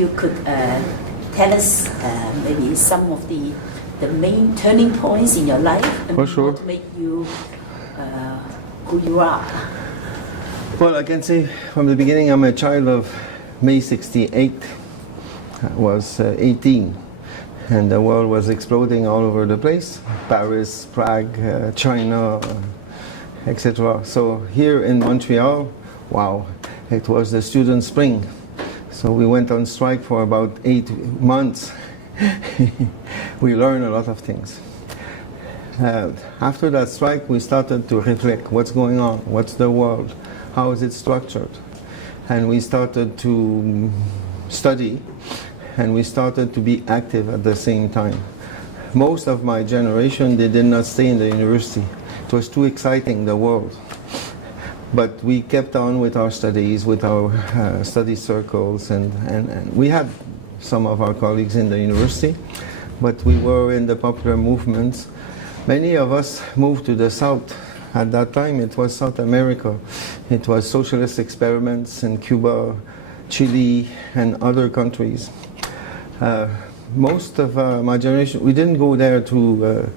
you could tell us maybe some of the main turning points in your life and what make you who you are. Well, I can say from the beginning I'm a child of May 68. I was 18 and the world was exploding all over the place. Paris, Prague, China, etc. So here in Montreal, wow, it was the student spring. So we went on strike for about 8 months. We learned a lot of things. After that strike, we started to reflect what's going on, what's the world, how is it structured. And we started to study, and we started to be active at the same time. Most of my generation, they did not stay in the university. It was too exciting, the world. But we kept on with our studies, with our study circles, and we had some of our colleagues in the university, but we were in the popular movements. Many of us moved to the South. At that time it was South America. It was socialist experiments in Cuba, Chile, and other countries. Most of my generation, we didn't go there to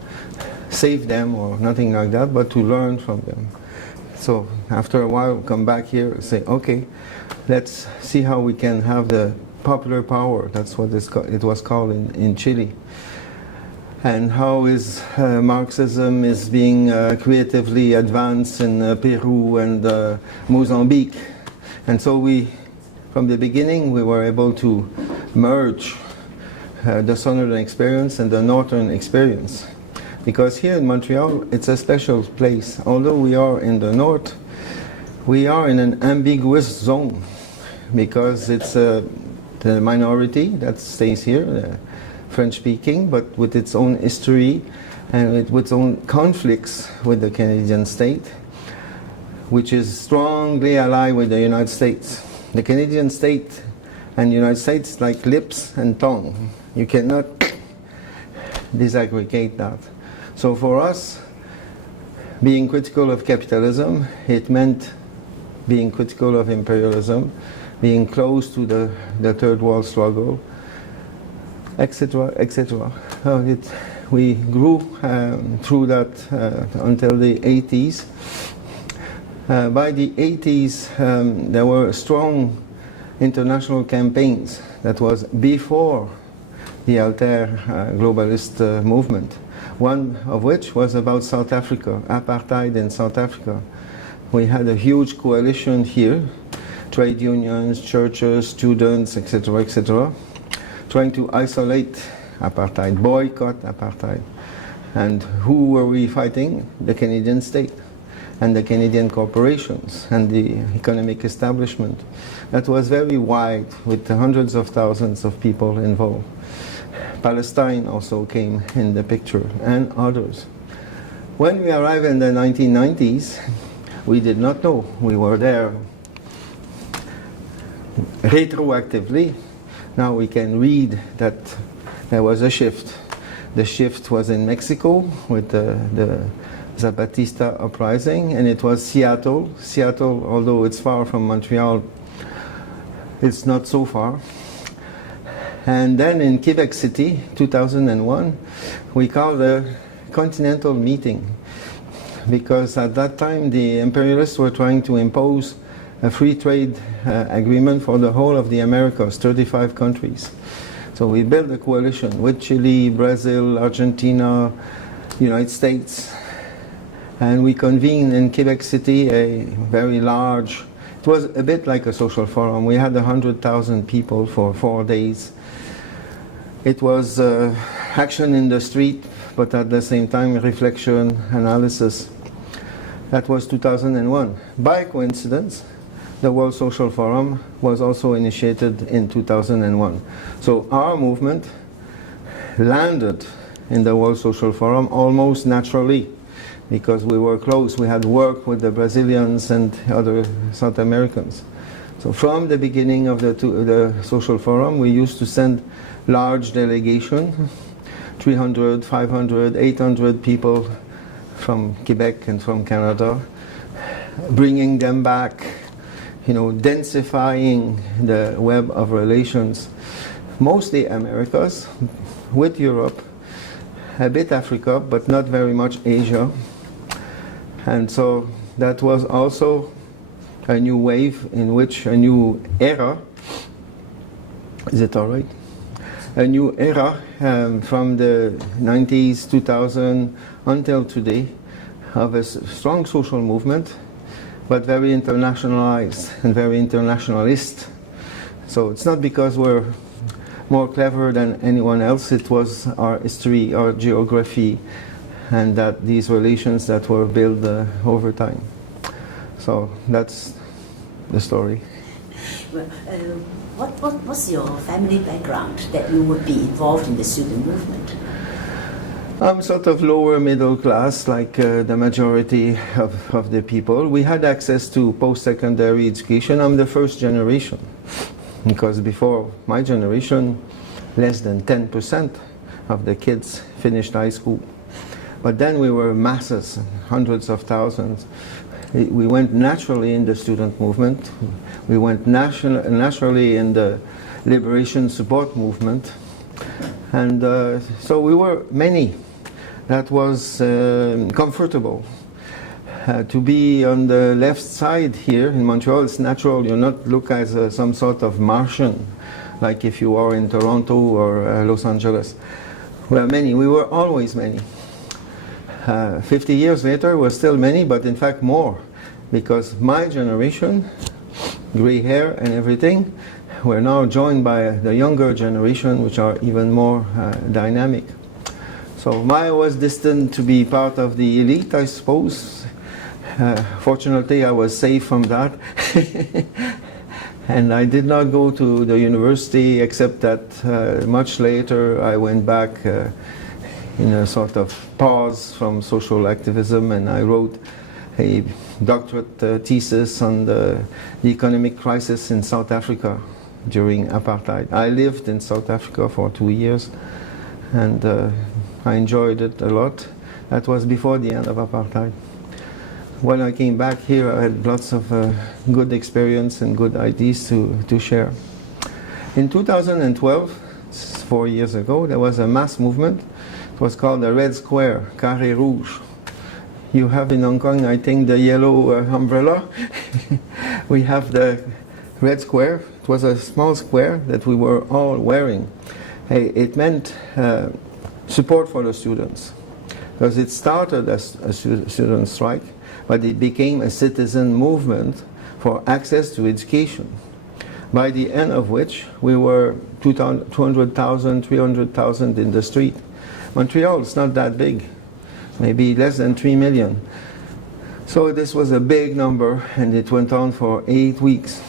save them or nothing like that, but to learn from them. So after a while, come back here and say, okay, let's see how we can have the popular power. That's what it was called in Chile. And how is Marxism is being creatively advanced in Peru and Mozambique. And so we, from the beginning, we were able to merge the southern experience and the northern experience. Because here in Montreal, it's a special place. Although we are in the north, we are in an ambiguous zone because it's the minority that stays here, French-speaking, but with its own history and with its own conflicts with the Canadian state, which is strongly allied with the United States. The Canadian state and the United States like lips and tongue. You cannot disaggregate that. So for us, being critical of capitalism, it meant being critical of imperialism, being close to the Third World struggle, etc., etc. We grew through that until the 80s. By the 80s, there were strong international campaigns that was before the Alter globalist movement. One of which was about South Africa, apartheid in South Africa. We had a huge coalition here, trade unions, churches, students, etc., etc., trying to isolate apartheid, boycott apartheid. And who were we fighting? The Canadian state and the Canadian corporations and the economic establishment. That was very wide, with hundreds of thousands of people involved. Palestine also came in the picture, and others. When we arrived in the 1990s, we did not know. We were there retroactively. Now we can read that there was a shift. The shift was in Mexico with the Zapatista uprising, and it was Seattle. Seattle, although it's far from Montreal, it's not so far. And then in Quebec City, 2001, we called a continental meeting because at that time the imperialists were trying to impose a free trade agreement for the whole of the Americas, 35 countries. So we built a coalition with Chile, Brazil, Argentina, United States, and we convened in Quebec City a very large, it was a bit like a social forum. We had 100,000 people for 4 days. It was action in the street, but at the same time reflection, analysis. That was 2001. By coincidence, the World Social Forum was also initiated in 2001. So our movement landed in the World Social Forum almost naturally because we were close. We had worked with the Brazilians and other South Americans. So from the beginning of the Social Forum, we used to send large delegation, 300, 500, 800 people from Quebec and from Canada, bringing them back, you know, densifying the web of relations mostly Americas, with Europe, a bit Africa, but not very much Asia. And so that was also a new wave in which a new era, is it all right? A new era from the 90s, 2000 until today of a strong social movement, but very internationalized and very internationalist. So it's not because we're more clever than anyone else, it was our history, our geography, and that these relations that were built over time. So that's the story. Well, what's your family background that you would be involved in the student movement? I'm sort of lower middle class, like the majority of the people. We had access to post-secondary education. I'm the first generation, because before my generation, less than 10% of the kids finished high school. But then we were masses, hundreds of thousands. We went naturally in the student movement. We went naturally in the liberation support movement. And so we were many. That was comfortable. To be on the left side here in Montreal, it's natural. You're not looked as some sort of Martian, like if you are in Toronto or Los Angeles. Well, many. We were always many. 50 years later, we're still many, but in fact more, because my generation, gray hair and everything, we're now joined by the younger generation, which are even more dynamic. So I was destined to be part of the elite, I suppose. Fortunately, I was safe from that. And I did not go to the university, except that much later I went back in a sort of pause from social activism, and I wrote a doctorate thesis on the economic crisis in South Africa during apartheid. I lived in South Africa for 2 years, and I enjoyed it a lot. That was before the end of apartheid. When I came back here, I had lots of good experience and good ideas to share. In 2012, 4 years ago, there was a mass movement. It was called the Red Square, Carré Rouge. You have in Hong Kong, I think, the yellow umbrella. We have the Red Square. It was a small square that we were all wearing. It meant support for the students, because it started as a student strike, but it became a citizen movement for access to education, by the end of which we were 200,000, 300,000 in the street. Montreal is not that big, maybe less than 3 million. So this was a big number, and it went on for 8 weeks.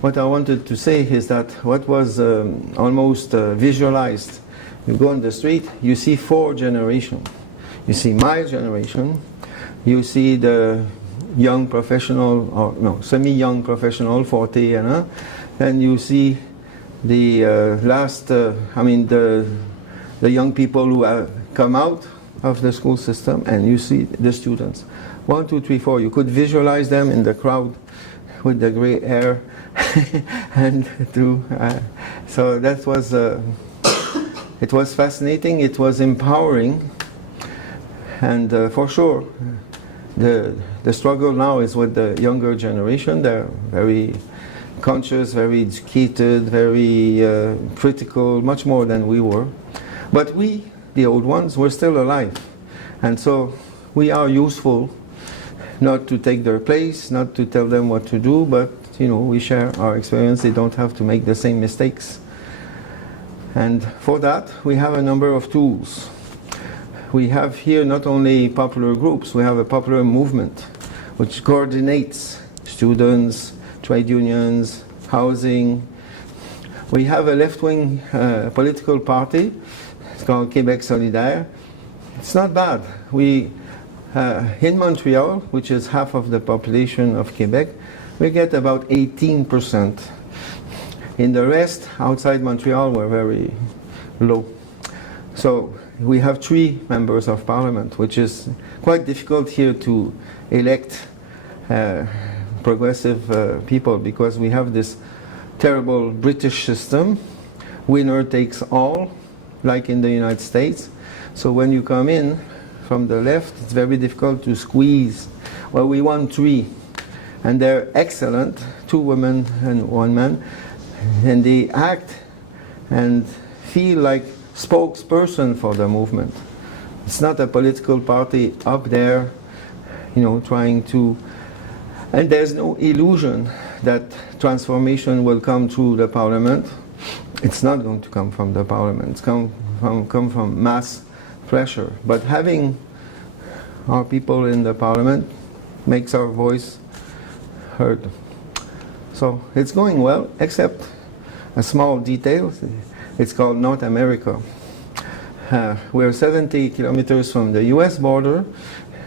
What I wanted to say is that what was almost visualized, you go on the street, you see 4 generations. You see my generation, you see the young professional, or no, semi-young professional, 40, and you see the the young people who have come out of the school system, and you see the students. 1, 2, 3, 4. You could visualize them in the crowd with the gray hair, and so that was. It was fascinating. It was empowering, and for sure, the struggle now is with the younger generation. They're very conscious, very educated, very critical, much more than we were. But we, the old ones, were still alive. And so we are useful, not to take their place, not to tell them what to do, but we share our experience. They don't have to make the same mistakes. And for that, we have a number of tools. We have here not only popular groups, we have a popular movement which coordinates students, trade unions, housing. We have a left-wing political party. It's called Québec Solidaire. It's not bad. We, in Montreal, which is half of the population of Quebec, we get about 18%. In the rest, outside Montreal, we're very low. So we have 3 members of parliament, which is quite difficult here to elect progressive people, because we have this terrible British system winner takes all, like in the United States. So when you come in from the left, it's very difficult to squeeze. Well, we won 3, and they're excellent, 2 women and 1 man, and they act and feel like spokesperson for the movement. It's not a political party up there, you know, trying to, and there's no illusion that transformation will come through the parliament. It's not going to come from the parliament. It's come from mass pressure. But having our people in the parliament makes our voice heard. So it's going well, except a small detail. It's called North America. We're 70 kilometers from the US border,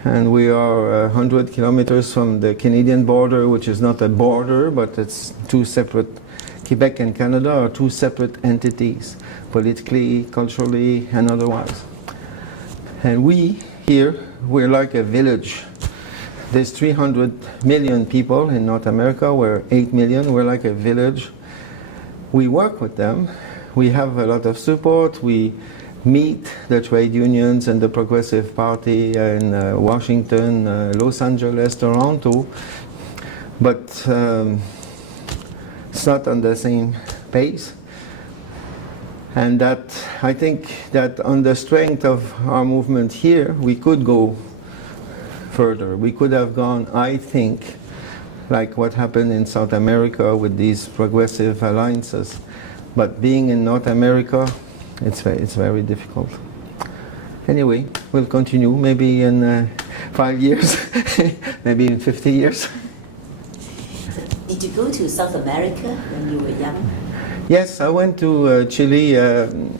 and we are 100 kilometers from the Canadian border, which is not a border, but it's 2 separate, Quebec and Canada are 2 separate entities, politically, culturally, and otherwise. And we, here, we're like a village. There's 300 million people in North America, we're 8 million, we're like a village. We work with them, we have a lot of support, we meet the trade unions and the Progressive Party in Washington, Los Angeles, Toronto, but it's not on the same pace. And that, I think that on the strength of our movement here, we could go further. We could have gone, I think, like what happened in South America with these progressive alliances. But being in North America, it's very difficult. Anyway, we'll continue, maybe in 5 years, maybe in 50 years. Did you go to South America when you were young? Yes, I went to Chile in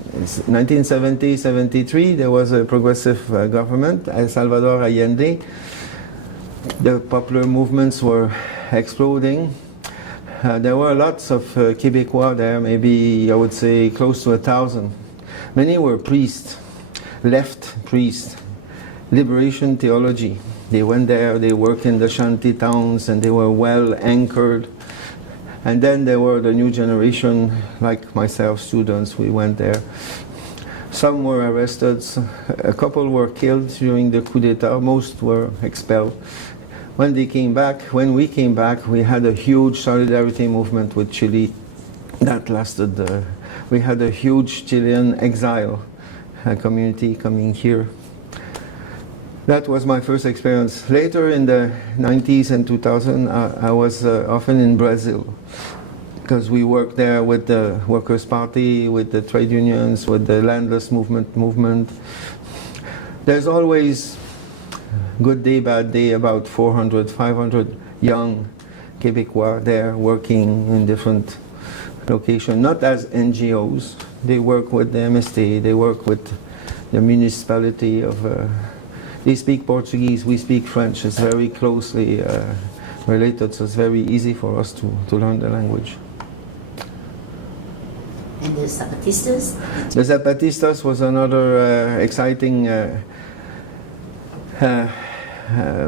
1970-73. There was a progressive government, Salvador Allende. The popular movements were exploding. There were lots of Quebecois there, maybe I would say close to 1,000. Many were priests, left priests, liberation theology. They went there, they worked in the shanty towns, and they were well anchored. And then there were the new generation, like myself, students, we went there. Some were arrested, a couple were killed during the coup d'etat, most were expelled. When we came back, we had a huge solidarity movement with Chile that lasted. We had a huge Chilean exile community coming here. That was my first experience. Later in the 90s and 2000, I was often in Brazil, because we worked there with the Workers' Party, with the trade unions, with the landless movement. There's always good day, bad day, about 400, 500 young Quebecois there working in different locations, not as NGOs. They work with the MST, they work with the municipality of, they speak Portuguese, we speak French. It's very closely related, so it's very easy for us to learn the language. And the Zapatistas? The Zapatistas was another exciting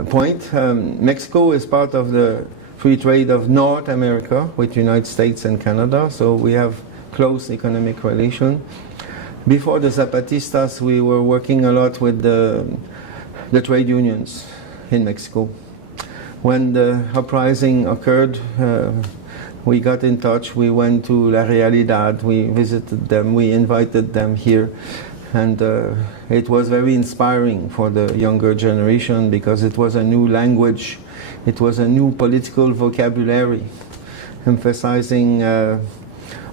point. Mexico is part of the free trade of North America with United States and Canada, so we have close economic relation. Before the Zapatistas, we were working a lot with the trade unions in Mexico. When the uprising occurred, we got in touch, we went to La Realidad, we visited them, we invited them here. And it was very inspiring for the younger generation because it was a new language, it was a new political vocabulary, emphasizing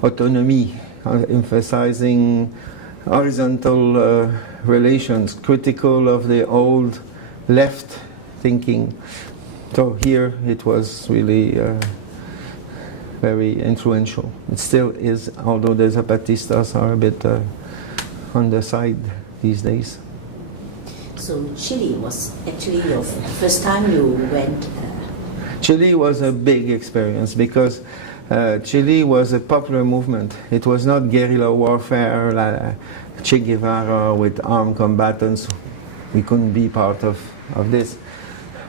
autonomy, emphasizing horizontal relations, critical of the old left thinking. So here it was really very influential. It still is, although the Zapatistas are a bit on the side these days. So Chile was actually your first time you went? Chile was a big experience because Chile was a popular movement. It was not guerrilla warfare like Che Guevara with armed combatants. We couldn't be part of this.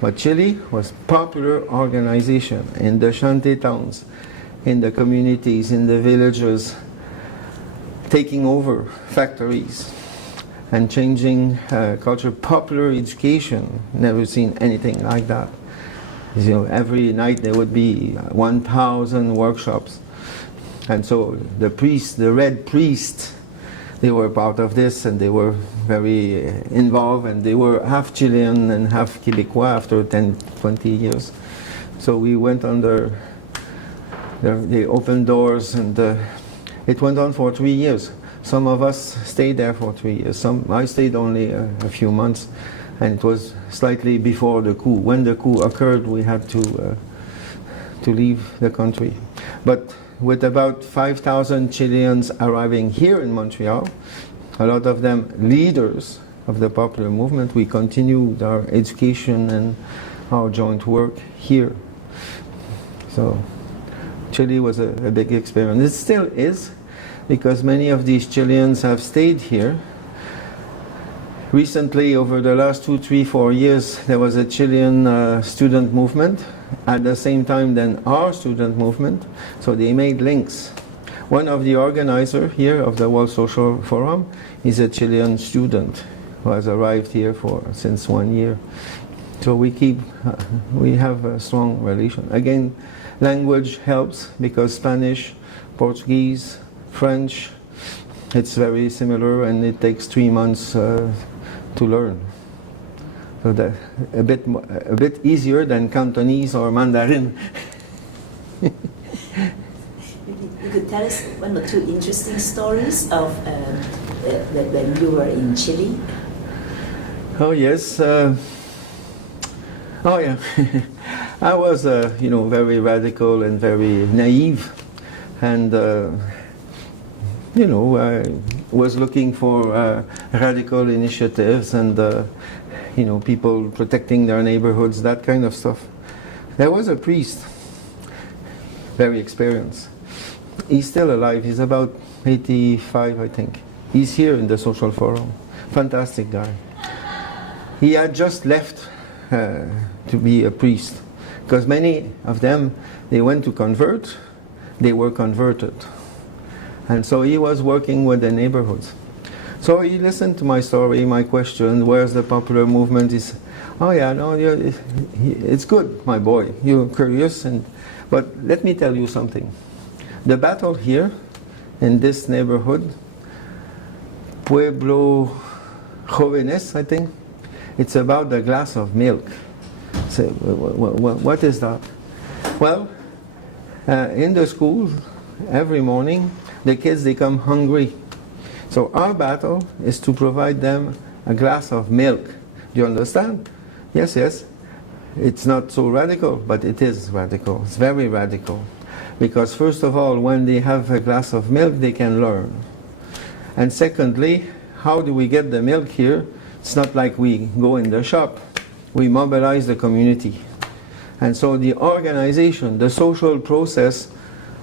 But Chile was popular organization in the shanty towns, in the communities, in the villages. taking over factories and changing culture. Popular education, never seen anything like that. You know, every night there would be 1,000 workshops. And so the priests, the Red Priests, they were part of this, and they were very involved, and they were half Chilean and half Quebecois after 10, 20 years. So we went under, they opened doors, and it went on for 3 years. Some of us stayed there for 3 years. I stayed only a few months, and it was slightly before the coup. When the coup occurred, we had to leave the country. But with about 5,000 Chileans arriving here in Montreal, a lot of them leaders of the popular movement, we continued our education and our joint work here. So Chile was a big experience. It still is, because many of these Chileans have stayed here. Recently, over the last 2, 3, 4 years, there was a Chilean student movement at the same time than our student movement, so they made links. One of the organizers here of the World Social Forum is a Chilean student who has arrived here since 1 year. So we have a strong relation. Again, language helps, because Spanish, Portuguese, French, it's very similar, and it takes 3 months to learn. So that a bit easier than Cantonese or Mandarin. You could tell us one or two interesting stories of when you were in Chile. Oh yes. Oh yeah. I was, very radical and very naive, and I was looking for radical initiatives and people protecting their neighborhoods, that kind of stuff. There was a priest, very experienced. He's still alive. He's about 85, I think. He's here in the Social Forum. Fantastic guy. He had just left to be a priest, because many of them, they went to convert, they were converted. And so he was working with the neighborhoods. So he listened to my story, my question, where's the popular movement? Is, oh yeah, no, it's good, my boy, you're curious, but let me tell you something. The battle here, in this neighborhood, Pueblo Jóvenes, I think, it's about the glass of milk. So, what is that? Well, in the school, every morning, the kids, they come hungry. So our battle is to provide them a glass of milk. Do you understand? Yes, yes. It's not so radical, but it is radical. It's very radical. Because first of all, when they have a glass of milk, they can learn. And secondly, how do we get the milk here? It's not like we go in the shop. We mobilize the community. And so the organization, the social process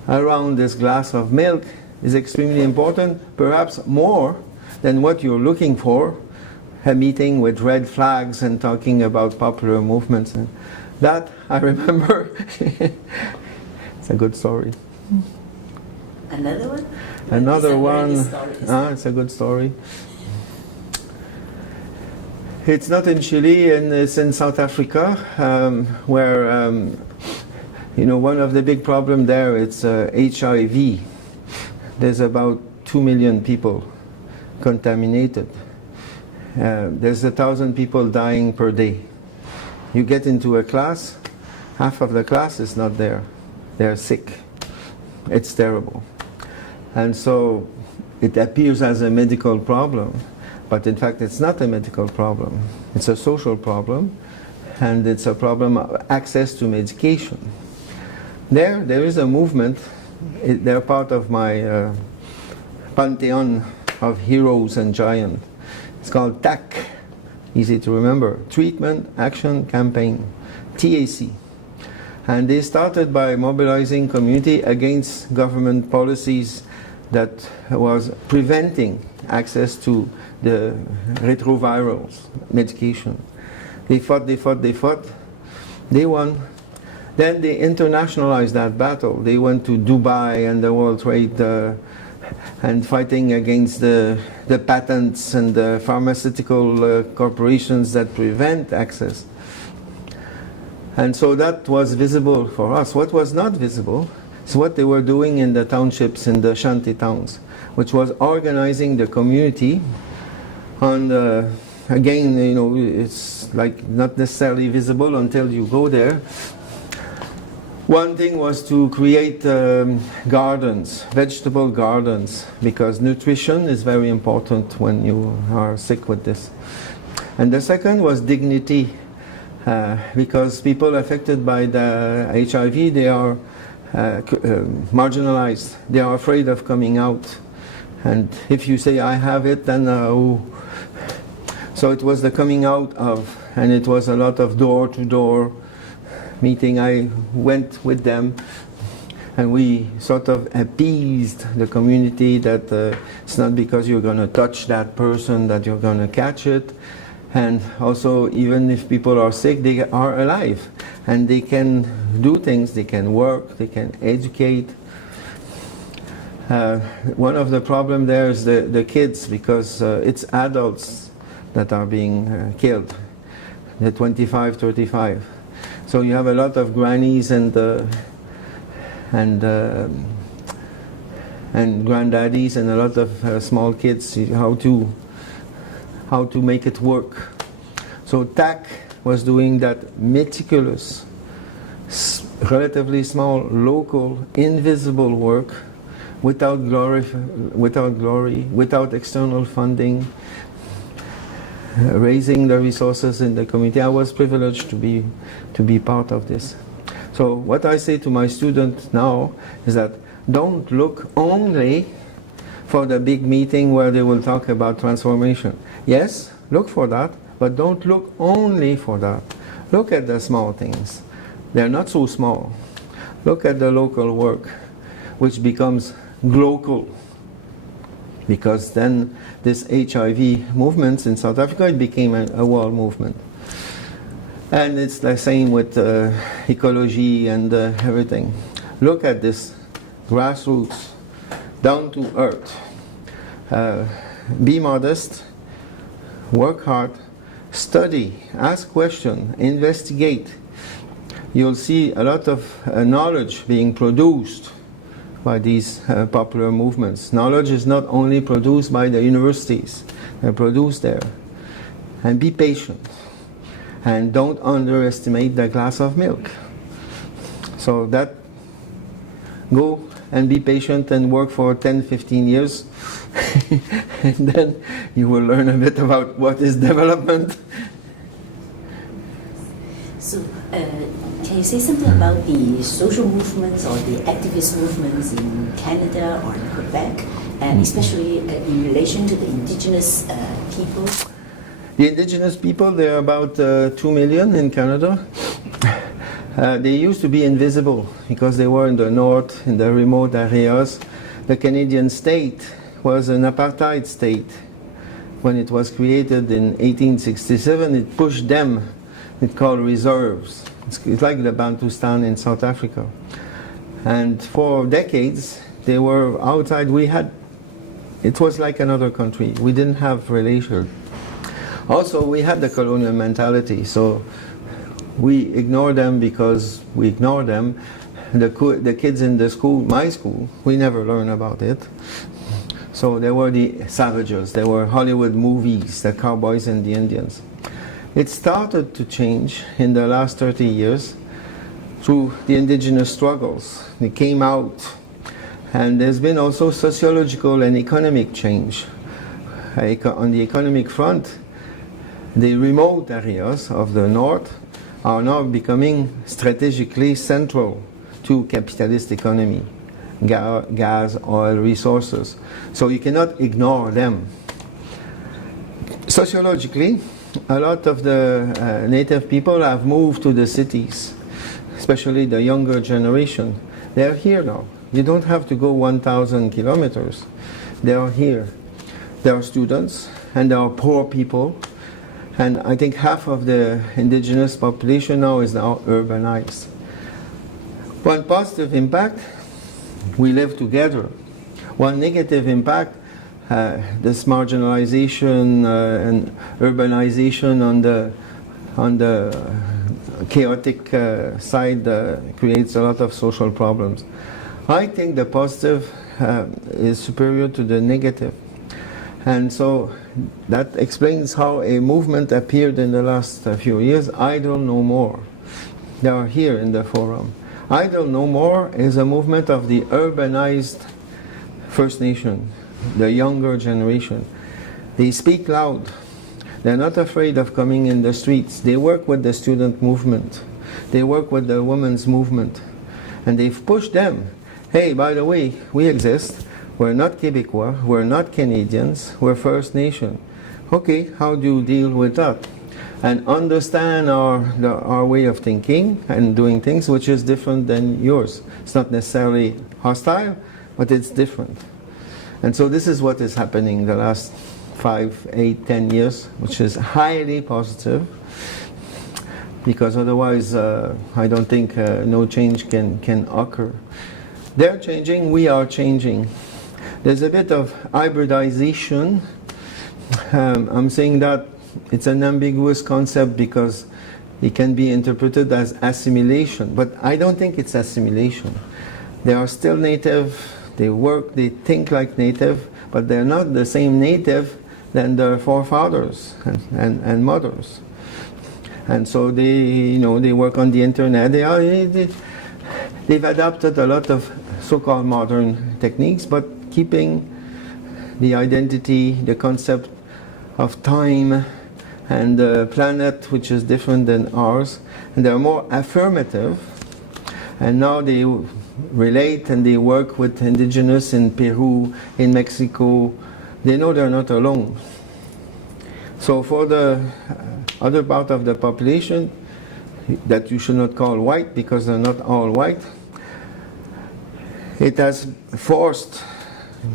around this glass of milk is extremely important, perhaps more than what you're looking for, a meeting with red flags and talking about popular movements. And that, I remember, it's a good story. Another one? Another one, it's a good story. It's not in Chile, and it's in South Africa, where, one of the big problems there, it's HIV. There's about 2 million people contaminated. There's 1,000 people dying per day. You get into a class, half of the class is not there. They're sick. It's terrible. And so it appears as a medical problem, but in fact it's not a medical problem. It's a social problem, and it's a problem of access to medication. There is a movement. They're part of my pantheon of heroes and giants. It's called TAC, easy to remember, Treatment Action Campaign, TAC. And they started by mobilizing community against government policies that was preventing access to the retrovirals medication. They fought, they won. Then they internationalized that battle. They went to Dubai and the World Trade and fighting against the patents and the pharmaceutical corporations that prevent access. And so that was visible for us. What was not visible is what they were doing in the townships, in the shanty towns, which was organizing the community on the, again, you know, it's like not necessarily visible until you go there. One thing was to create gardens, vegetable gardens, because nutrition is very important when you are sick with this. And the second was dignity, because people affected by the HIV, they are marginalized. They are afraid of coming out. And if you say, I have it, then so it was the coming out of, and it was a lot of door-to-door meeting. I went with them, and we sort of appeased the community that it's not because you're going to touch that person that you're going to catch it. And also, even if people are sick, they are alive, and they can do things, they can work, they can educate. One of the problems there is the kids, because it's adults that are being killed, the 25, 35. So you have a lot of grannies and granddaddies and a lot of small kids, how to make it work. So TAC was doing that meticulous, relatively small, local, invisible work without glory, without external funding, raising the resources in the community. I was privileged to be part of this. So what I say to my students now is that don't look only for the big meeting where they will talk about transformation. Yes, look for that, but don't look only for that. Look at the small things. They're not so small. Look at the local work, which becomes global. Because then this HIV movement in South Africa, it became a world movement. And it's the same with ecology and everything. Look at this grassroots, down to earth. Be modest, work hard, study, ask questions, investigate. You'll see a lot of knowledge being produced by these popular movements. Knowledge is not only produced by the universities, they're produced there. And be patient. And don't underestimate the glass of milk. So that, go and be patient and work for 10, 15 years. And then you will learn a bit about what is development. So, can you say something about the social movements or the activist movements in Canada or in Quebec, and especially in relation to the indigenous people? The indigenous people, there are about 2 million in Canada. They used to be invisible because they were in the north, in the remote areas. The Canadian state was an apartheid state. When it was created in 1867, it pushed them, it's called reserves. It's like the Bantustan in South Africa. And for decades, they were outside. It was like another country. We didn't have relation. Also, we had the colonial mentality, so we ignore them because we ignore them. The kids in the school, my school, we never learn about it. So there were the savages, there were Hollywood movies, the cowboys and the Indians. It started to change in the last 30 years through the indigenous struggles. They came out, and there's been also sociological and economic change. On the economic front, the remote areas of the north are now becoming strategically central to capitalist economy, gas, oil, resources. So you cannot ignore them. Sociologically, a lot of the native people have moved to the cities, especially the younger generation. They are here now. You don't have to go 1,000 kilometers. They are here. There are students, and there are poor people. And I think half of the indigenous population now is now urbanized. One positive impact, we live together. One negative impact, this marginalization and urbanization on the chaotic side creates a lot of social problems. I think the positive is superior to the negative. And so that explains how a movement appeared in the last few years. I don't know more. They are here in the forum. I don't know more is a movement of the urbanized First Nation, the younger generation. They speak loud. They're not afraid of coming in the streets. They work with the student movement. They work with the women's movement. And they've pushed them. Hey, by the way, we exist. We're not Québécois. We're not Canadians. We're First Nation. Okay, how do you deal with that? And understand our way of thinking and doing things, which is different than yours. It's not necessarily hostile, but it's different. And so this is what is happening the last 5, 8, 10 years, which is highly positive, because otherwise I don't think no change can occur. They're changing, we are changing. There's a bit of hybridization. I'm saying that it's an ambiguous concept because it can be interpreted as assimilation, but I don't think it's assimilation. They are still native, they work, they think like native, but they're not the same native than their forefathers and mothers. And so they work on the internet. They've adopted a lot of so-called modern techniques, but keeping the identity, the concept of time and the planet, which is different than ours. And they're more affirmative. And now they relate and they work with indigenous in Peru, in Mexico. They know they're not alone. So for the other part of the population that you should not call white because they're not all white, it has forced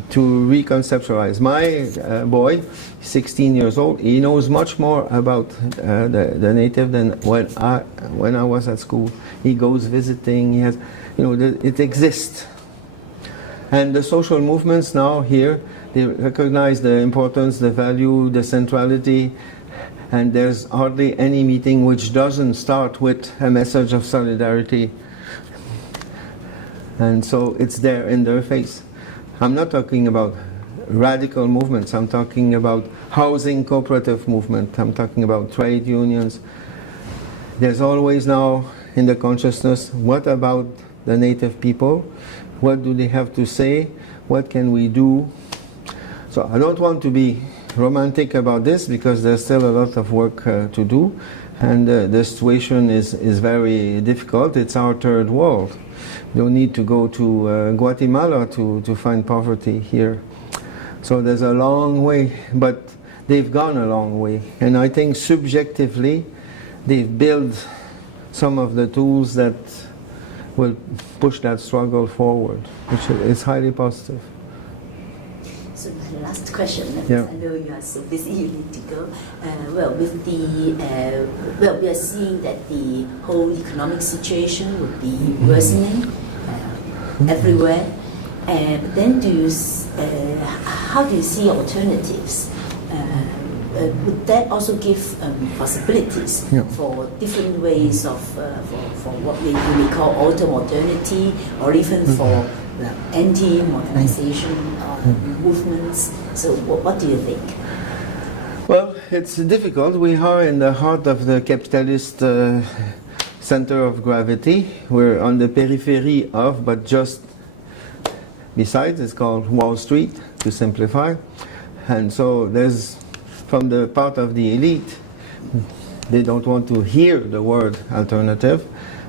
to reconceptualize. My boy, 16 years old, he knows much more about the native than when I was at school. He goes visiting, he has, it exists. And the social movements now here, they recognize the importance, the value, the centrality, and there's hardly any meeting which doesn't start with a message of solidarity. And so it's there in their face. I'm not talking about radical movements, I'm talking about housing cooperative movement, I'm talking about trade unions. There's always now in the consciousness, what about the native people? What do they have to say? What can we do? So I don't want to be romantic about this because there's still a lot of work to do, and the situation is very difficult. It's our third world. You don't need to go to Guatemala to find poverty here. So there's a long way, but they've gone a long way. And I think subjectively, they've built some of the tools that will push that struggle forward, which is highly positive. So the last question, yeah. I know you are so busy, you need to go. We are seeing that the whole economic situation would be worsening everywhere. But then how do you see alternatives? Would that also give possibilities for different ways of, for what we may call auto-modernity, or even for anti-modernization movements? So what do you think? Well, it's difficult. We are in the heart of the capitalist center of gravity. We're on the periphery of, but just besides, it's called Wall Street, to simplify. And so there's, from the part of the elite, they don't want to hear the word alternative.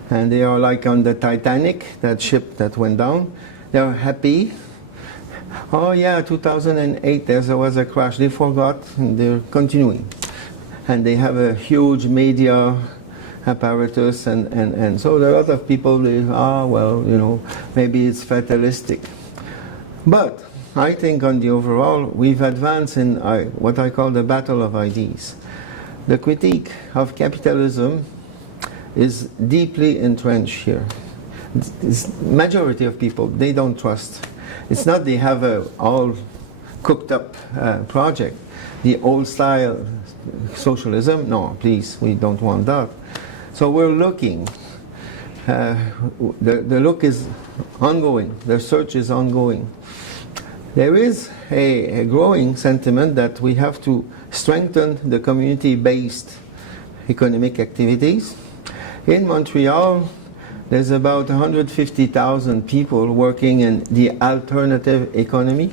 And they are like on the Titanic, that ship that went down. They're happy. Oh yeah, 2008 there was a crash. They forgot, and they're continuing. And they have a huge media apparatus, and so there are a lot of people, maybe it's fatalistic. But I think on the overall, we've advanced in what I call the battle of ideas. The critique of capitalism is deeply entrenched here. This majority of people, they don't trust. It's not they have a all cooked up project. The old style socialism, no, please, we don't want that. So we're looking. The look is ongoing. The search is ongoing. There is a growing sentiment that we have to strengthen the community-based economic activities. In Montreal, there's about 150,000 people working in the alternative economy,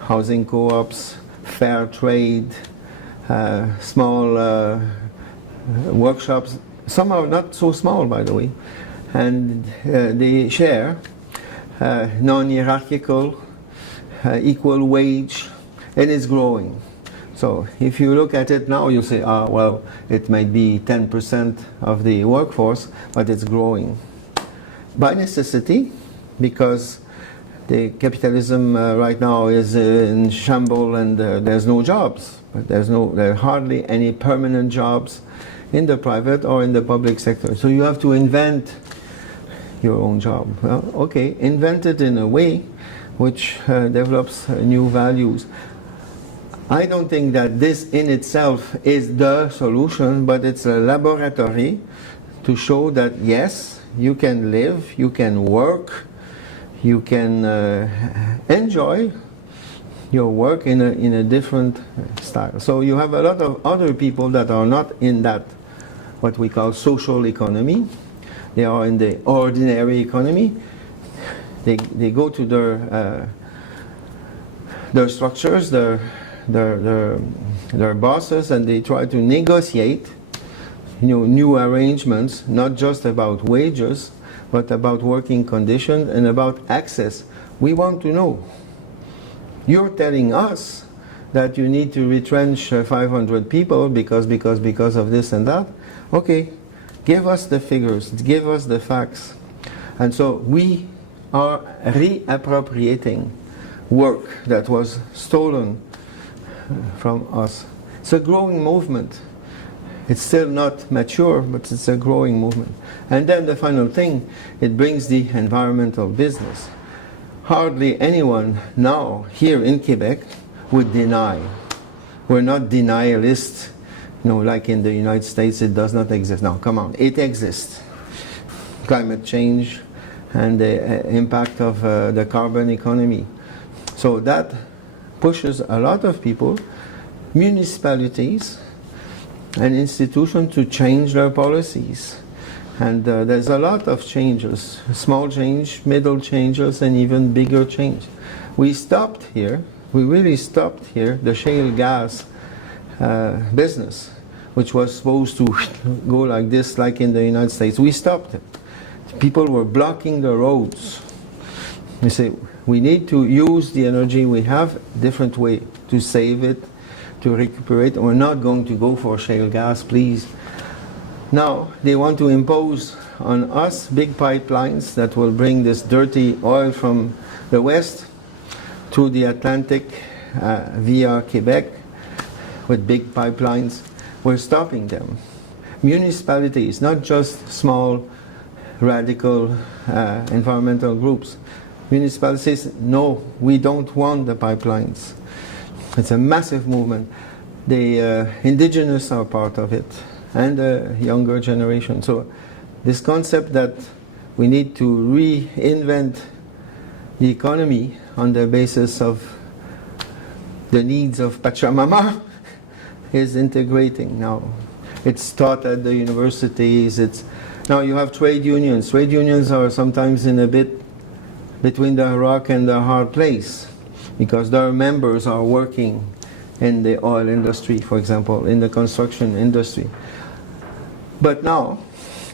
housing co-ops, fair trade, small workshops. Some are not so small, by the way, and they share non-hierarchical, equal wage, and it's growing. So if you look at it now, you say, well, it might be 10% of the workforce, but it's growing. By necessity, because the capitalism right now is in shambles and there's no jobs. But there are hardly any permanent jobs in the private or in the public sector. So you have to invent your own job. Well, okay, invent it in a way which develops new values. I don't think that this in itself is the solution, but it's a laboratory to show that yes, you can live, you can work, you can enjoy your work in a different style. So you have a lot of other people that are not in that, what we call social economy. They are in the ordinary economy. They go to their structures, their bosses, and they try to negotiate, new arrangements, not just about wages, but about working conditions and about access. We want to know. You're telling us that you need to retrench 500 people because of this and that. Okay, give us the figures, give us the facts. And so we are reappropriating work that was stolen from us. It's a growing movement. It's still not mature, but it's a growing movement. And then the final thing, it brings the environmental business. Hardly anyone now here in Quebec would deny. We're not denialists, like in the United States, it does not exist. No, come on, it exists. Climate change and the impact of the carbon economy. So that pushes a lot of people, municipalities, and institutions to change their policies. And there's a lot of changes, small change, middle changes, and even bigger change. We stopped here, we really stopped here, the shale gas business, which was supposed to go like this, like in the United States. We stopped it. People were blocking the roads. We say, we need to use the energy we have different way to save it, to recuperate. We're not going to go for shale gas, please. Now they want to impose on us big pipelines that will bring this dirty oil from the west to the Atlantic via Quebec with big pipelines. We're stopping them. Municipalities, not just small radical environmental groups. Municipalities say, no, we don't want the pipelines. It's a massive movement. The indigenous are part of it, and the younger generation. So this concept that we need to reinvent the economy on the basis of the needs of Pachamama is integrating now. It's taught at the universities. Now you have trade unions. Trade unions are sometimes in a bit between the rock and the hard place, because their members are working in the oil industry, for example, in the construction industry. But now,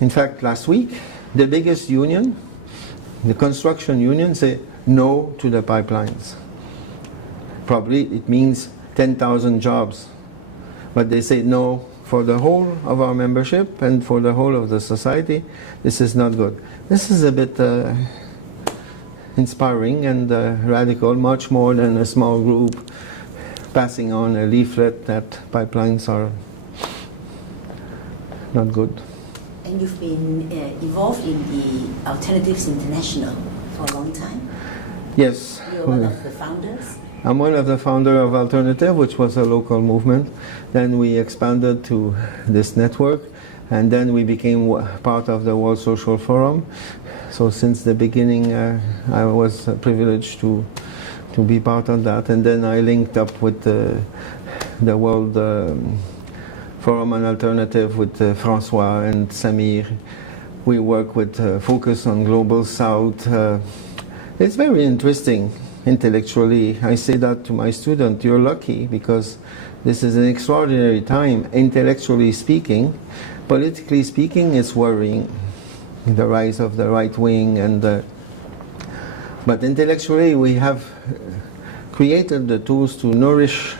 in fact, last week, the biggest union, the construction union, say no to the pipelines. Probably it means 10,000 jobs. But they say no, for the whole of our membership and for the whole of the society, this is not good. This is a bit inspiring and radical, much more than a small group passing on a leaflet that pipelines are not good. And you've been involved in the Alternatives International for a long time? Yes. You're one of the founders? I'm one of the founders of Alternative, which was a local movement. Then we expanded to this network, and then we became part of the World Social Forum. So since the beginning, I was privileged to be part of that, and then I linked up with the World Forum on Alternative with Francois and Samir. We work with focus on Global South. It's very interesting intellectually. I say that to my student, you're lucky because this is an extraordinary time, intellectually speaking. Politically speaking, it's worrying, the rise of the right wing, but intellectually we have created the tools to nourish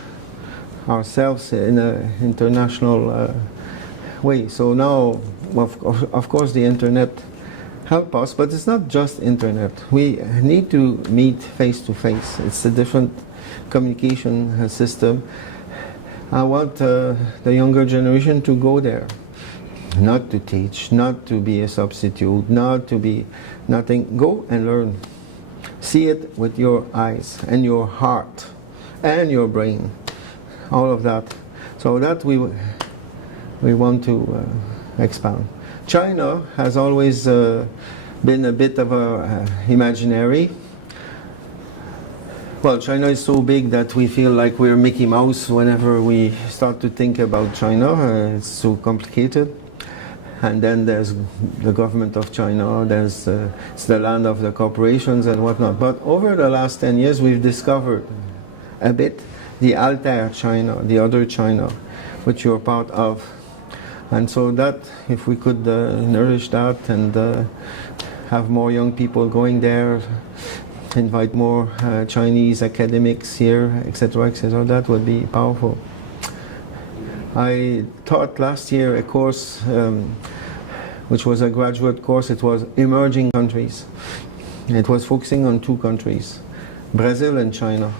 ourselves in an international way. So now, of course, the internet help us, but it's not just internet. We need to meet face to face. It's a different communication system. I want the younger generation to go there, not to teach, not to be a substitute, not to be nothing. Go and learn. See it with your eyes and your heart and your brain, all of that. So that we want to expand. China has always been a bit of a imaginary. Well, China is so big that we feel like we're Mickey Mouse whenever we start to think about China. It's so complicated. And then there's the government of China, it's the land of the corporations and whatnot. But over the last 10 years, we've discovered a bit the alter China, the other China, which you're part of. And so that, if we could nourish that and have more young people going there, invite more Chinese academics here, etc., that would be powerful. I taught last year a course which was a graduate course. It was emerging countries. It was focusing on 2 countries, Brazil and China.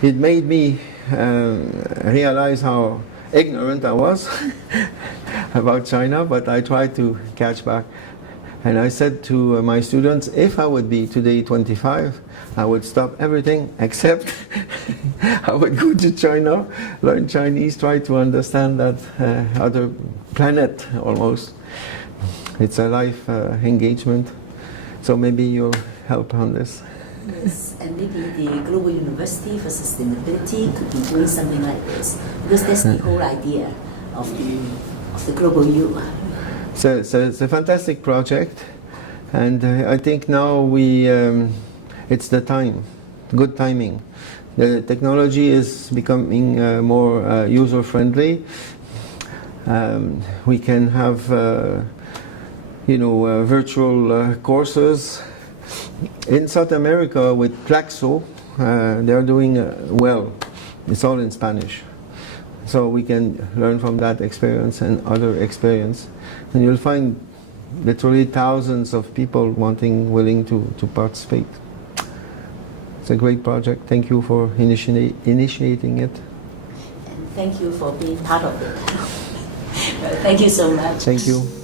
It made me realize how ignorant I was about China, but I tried to catch back. And I said to my students, if I would be today 25, I would stop everything except I would go to China, learn Chinese, try to understand that other planet almost. It's a life engagement. So maybe you'll help on this. Yes, and maybe the Global University for Sustainability could be doing something like this, because that's the whole idea of the Global U. So it's a fantastic project, and I think now it's the time, good timing. The technology is becoming more user-friendly. We can have, virtual courses. In South America with Plaxo, they're doing well. It's all in Spanish. So we can learn from that experience and other experience. And you'll find literally thousands of people willing to participate. It's a great project. Thank you for initiating it. And thank you for being part of it. Well, thank you so much. Thank you.